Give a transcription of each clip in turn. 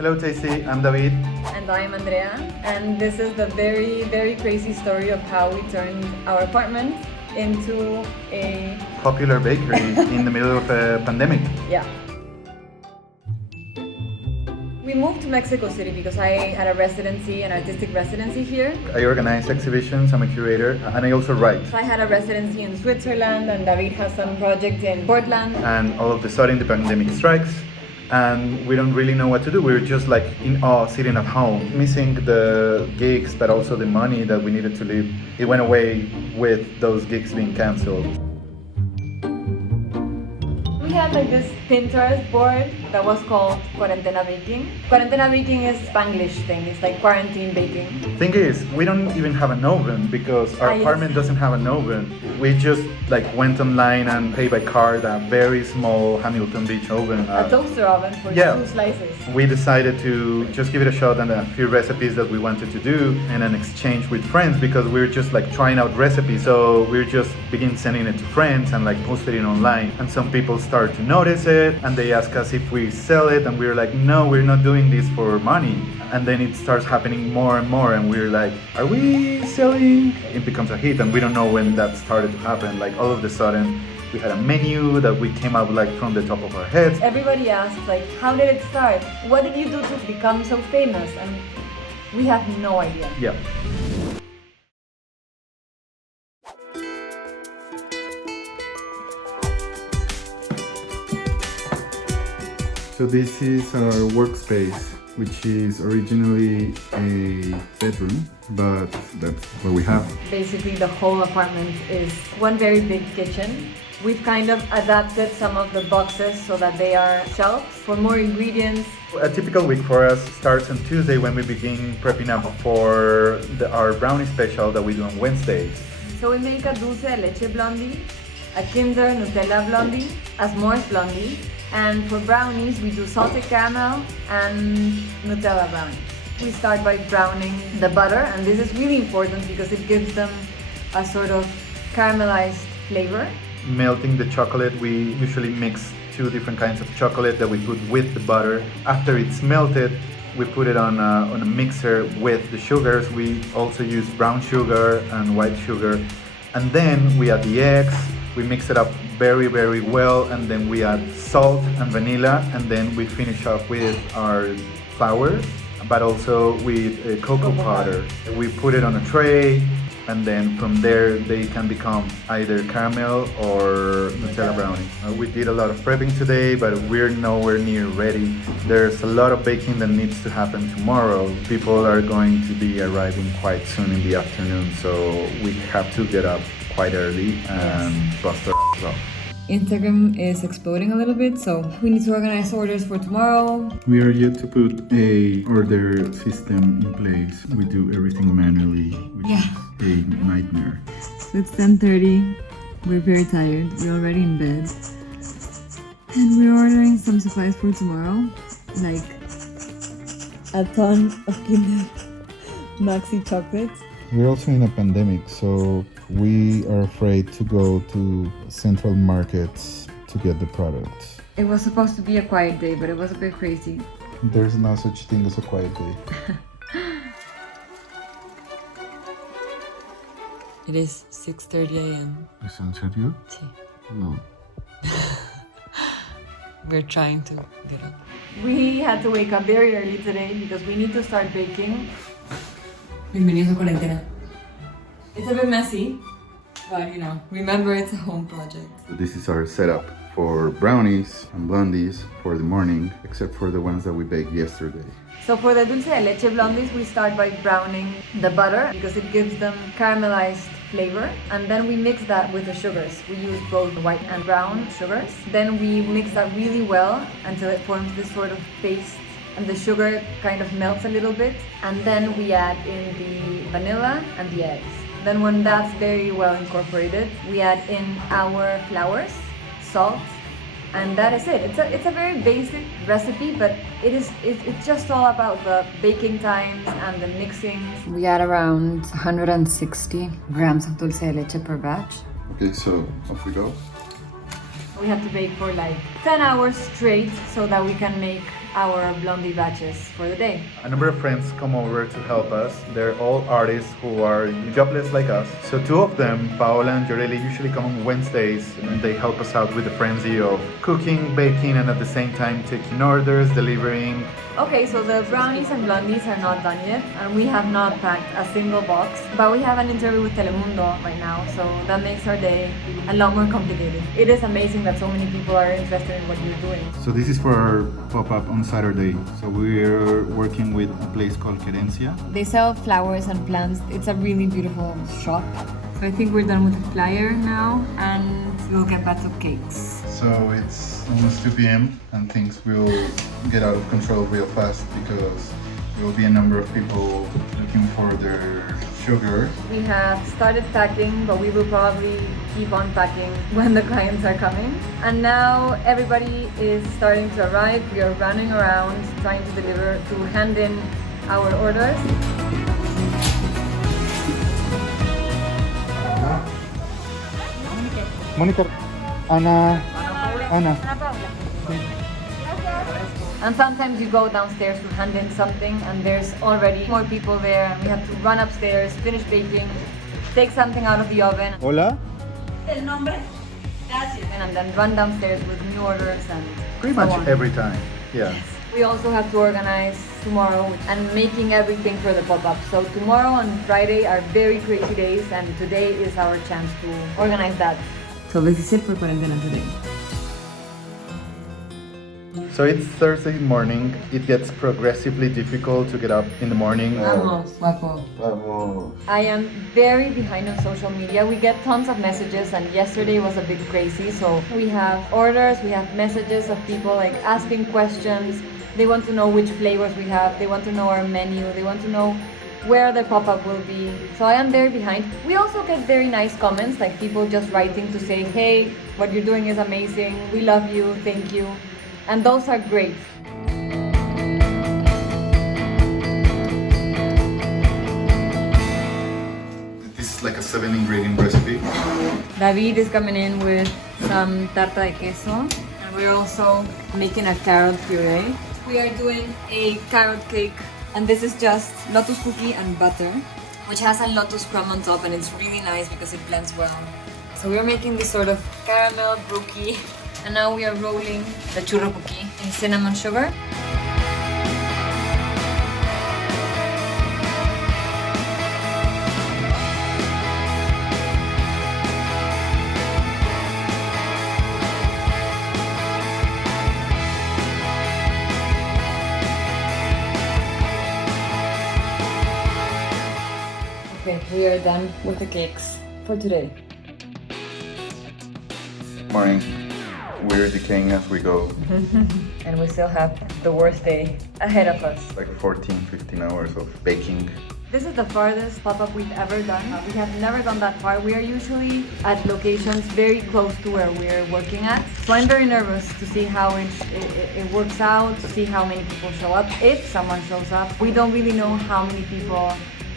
Hello Tasty, I'm David. And I'm Andrea, and this is the very, very crazy story of how we turned our apartment into a Popular bakery in the middle of a pandemic. Yeah. We moved to Mexico City because I had a residency, an artistic residency here. I organize exhibitions, I'm a curator, and I also write. I had a residency in Switzerland, and David has some project in Portland. And all of a sudden the pandemic strikes, and we don't really know what to do. We're just like in awe, sitting at home, missing the gigs, but also the money that we needed to live. It went away with those gigs being canceled. We had like this Pinterest board that was called Cuarentena Baking. Cuarentena Baking is Spanglish thing, it's like quarantine baking. Thing is, we don't even have an oven because our apartment doesn't have an oven. We just like went online and paid by card a very small Hamilton Beach oven. A toaster oven for 2 slices. We decided to just give it a shot and a few recipes that we wanted to do and an exchange with friends because we were just like trying out recipes. So we just begin sending it to friends and like posted it online. And some people started to notice it and they asked us if we sell it, and we were like, no, we're not doing this for money. And then it starts happening more and more, and we're like, are we selling? It becomes a hit, and we don't know when that started to happen. Like all of a sudden we had a menu that we came up like from the top of our heads. Everybody asks like, how did it start? What did you do to become so famous? And we have no idea. Yeah. So this is our workspace, which is originally a bedroom, but that's what we have. Basically the whole apartment is one very big kitchen. We've kind of adapted some of the boxes so that they are shelves for more ingredients. A typical week for us starts on Tuesday when we begin prepping up for our brownie special that we do on Wednesdays. So we make a dulce de leche blondie, a Kinder Nutella blondie, a s'mores blondie, and for brownies we do salted caramel and Nutella brownies. We start by browning the butter, and this is really important because it gives them a sort of caramelized flavor. Melting the chocolate, we usually mix 2 different kinds of chocolate that we put with the butter. After it's melted, we put it on a mixer with the sugars. We also use brown sugar and white sugar. And then we add the eggs. We mix it up very, very well, and then we add salt and vanilla, and then we finish off with our flour, but also with cocoa powder. We put it on a tray, and then from there they can become either caramel or Nutella brownies. We did a lot of prepping today, but we're nowhere near ready. There's a lot of baking that needs to happen tomorrow. People are going to be arriving quite soon in the afternoon, so we have to get up quite early and bust our ass off. Instagram is exploding a little bit, so we need to organize orders for tomorrow. We are yet to put a order system in place. We do everything manually, which is a nightmare. So it's 10:30. We're very tired. We're already in bed. And we're ordering some supplies for tomorrow, like a ton of Kinder Maxi chocolates. We're also in a pandemic, so we are afraid to go to central markets to get the products. It was supposed to be a quiet day, but it was a bit crazy. There's no such thing as a quiet day. It is 6:30 a.m. ¿Es en serio? Sí. No. We're trying to get up. We had to wake up very early today because we need to start baking. Bienvenidos a cuarentena. It's a bit messy, but you know, remember it's a home project. This is our setup for brownies and blondies for the morning, except for the ones that we baked yesterday. So for the dulce de leche blondies, we start by browning the butter because it gives them caramelized flavor, and then we mix that with the sugars. We use both white and brown sugars. Then we mix that really well until it forms this sort of paste, and the sugar kind of melts a little bit, and then we add in the vanilla and the eggs. Then when that's very well incorporated, we add in our flours, salt, and that is it. It's a very basic recipe, but it's just all about the baking times and the mixings. We add around 160 grams of dulce de leche per batch. Okay, so off we go. We have to bake for like 10 hours straight so that we can make our blondie batches for the day. A number of friends come over to help us. They're all artists who are jobless like us. So two of them, Paola and Joreli, usually come on Wednesdays and they help us out with the frenzy of cooking, baking, and at the same time taking orders, delivering. Okay, so the brownies and blondies are not done yet, and we have not packed a single box, but we have an interview with Telemundo right now, so that makes our day a lot more complicated. It is amazing that so many people are interested in what you're doing. So this is for our pop-up on Saturday. So we're working with a place called Querencia. They sell flowers and plants. It's a really beautiful shop. So I think we're done with the flyer now, and we'll get back to cakes. So it's almost 2 p.m. and things will get out of control real fast because there will be a number of people looking for their sugar. We have started packing, but we will probably keep on packing when the clients are coming. And now everybody is starting to arrive. We are running around trying to deliver, to hand in our orders. Monica, Ana. And sometimes you go downstairs to hand in something and there's already more people there and we have to run upstairs, finish baking, take something out of the oven. Hola. El nombre. Gracias. And then run downstairs with new orders and Pretty so much on. every time. Yeah. Yes. We also have to organize tomorrow and making everything for the pop-up. So tomorrow and Friday are very crazy days and today is our chance to organize that. So this is it for Cuarentena today. So it's Thursday morning. It gets progressively difficult to get up in the morning. Vamos, guapo. Vamos. I am very behind on social media. We get tons of messages and yesterday was a bit crazy. So we have orders, we have messages of people like asking questions. They want to know which flavors we have. They want to know our menu. They want to know where the pop-up will be. So I am very behind. We also get very nice comments, like people just writing to say, hey, what you're doing is amazing. We love you. Thank you. And those are great. This is like a 7-ingredient recipe. David is coming in with some tarta de queso. And we're also making a carrot puree. We are doing a carrot cake. And this is just lotus cookie and butter, which has a lotus crumb on top and it's really nice because it blends well. So we're making this sort of caramel brookie. And now we are rolling the churro cookie in cinnamon sugar. Okay, we are done with the cakes for today. Morning. We're decaying as we go. And we still have the worst day ahead of us. Like 14-15 hours of baking. This is the farthest pop-up we've ever done. We have never gone that far. We are usually at locations very close to where we're working at. So I'm very nervous to see how it works out, to see how many people show up, if someone shows up. We don't really know how many people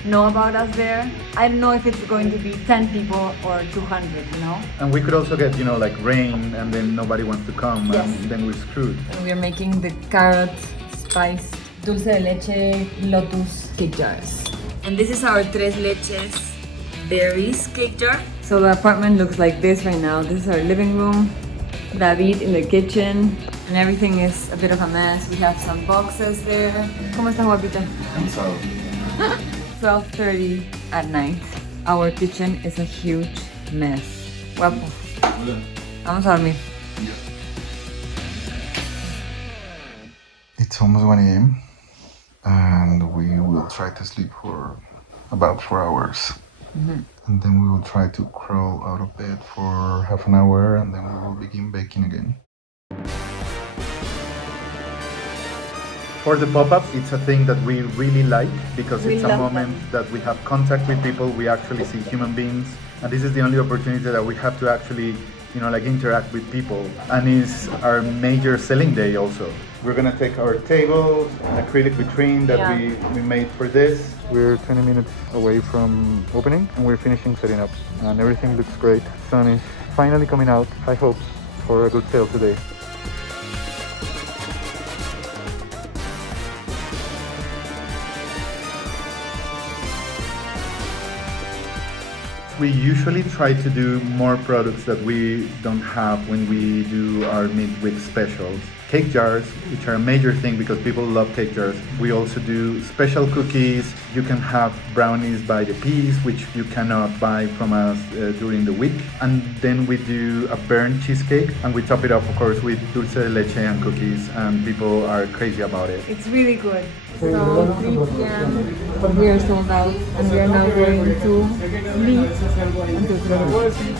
know about us there. I don't know if it's going to be 10 people or 200, you know? And we could also get, like rain and then nobody wants to come Yes. and then we're screwed. And we are making the carrot spiced dulce de leche lotus cake jars. And this is our tres leches berries cake jar. So the apartment looks like this right now. This is our living room. David in the kitchen. And everything is a bit of a mess. We have some boxes there. ¿Cómo está, guapita? And so 12:30 at night. Our kitchen is a huge mess. Guapo. Vamos a dormir. it's almost 1 a.m. and we will try to sleep for about 4 hours. And then we will try to crawl out of bed for half an hour and then we will begin baking again. For the pop-ups, it's a thing that we really like because We it's a love moment that we have contact with people, we actually see human beings, and this is the only opportunity that we have to actually, interact with people. And it's our major selling day also. We're gonna take our table, an acrylic vitrine that we made for this. We're 20 minutes away from opening and we're finishing setting up. And everything looks great. Sun is finally coming out. High hopes for a good sale today. We usually try to do more products that we don't have when we do our midweek specials. Cake jars, which are a major thing because people love cake jars. We also do special cookies. You can have brownies by the piece, which you cannot buy from us during the week. And then we do a burnt cheesecake, and we top it up, of course, with dulce de leche and cookies, and people are crazy about it. It's really good. So 3 p.m. we are sold out, and we are now going to meet until 3.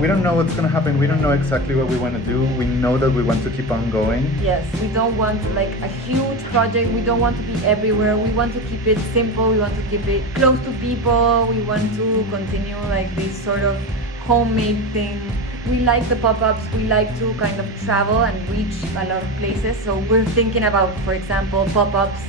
We don't know what's going to happen. We don't know exactly what we want to do. We know that we want to keep on going. Yes, we don't want like a huge project. We don't want to be everywhere. We want to keep it simple. We want to keep it close to people. We want to continue like this sort of homemade thing. We like the pop-ups. We like to kind of travel and reach a lot of places. So we're thinking about, for example, pop-ups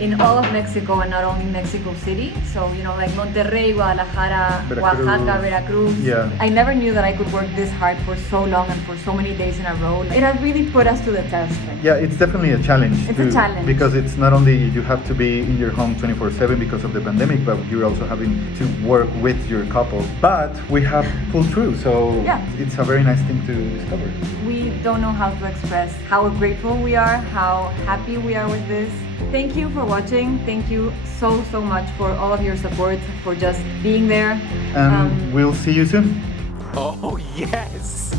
in all of Mexico and not only Mexico City. So, you know, like Monterrey, Guadalajara, Oaxaca, Veracruz. Yeah. I never knew that I could work this hard for so long and for so many days in a row. It has really put us to the test. Yeah, it's definitely a challenge. It's a challenge. Because it's not only you have to be in your home 24/7 because of the pandemic, but you're also having to work with your couple. But we have pulled through, so yeah. It's a very nice thing to discover. We don't know how to express how grateful we are, how happy we are with this. Thank you for watching. Thank you so much for all of your support, for just being there. And we'll see you soon. Oh, yes!